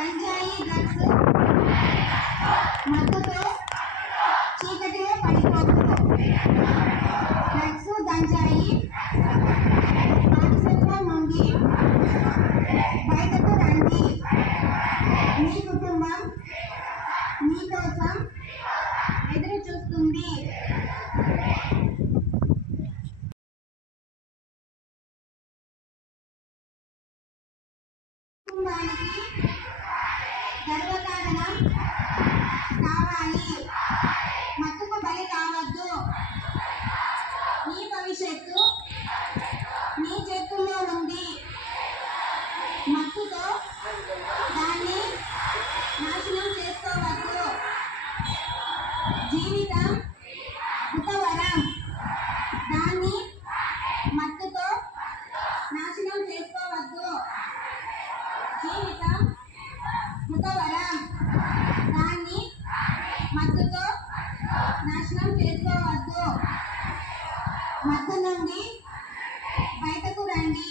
గంజాయి డ్రగ్స్ మత్తుతో చీకటిలో పడిపోకు. డ్రగ్స్ గంజాయి బానిసత్వం నుండి బయటకు రండి. మీ కుటుంబం మీకోసం ఎదురు చూస్తుంది. కుటుంబానికి గర్వకారణం కావాలి. మత్తుకు బలి కావద్దు. మీ భవిష్యత్తు మీ చేతుల్లో ఉంది. మత్తుతో దాన్ని నాశనం చేసుకోవద్దు. జీవితం ఒక వరం. దాన్ని మత్తుతో నాశనం చేసుకోవద్దు. జీవితం ఒక వరం. దాన్ని మత్తుతో నాశనం చేసుకోవద్దు. మత్తు నుండి బయటకు రండి.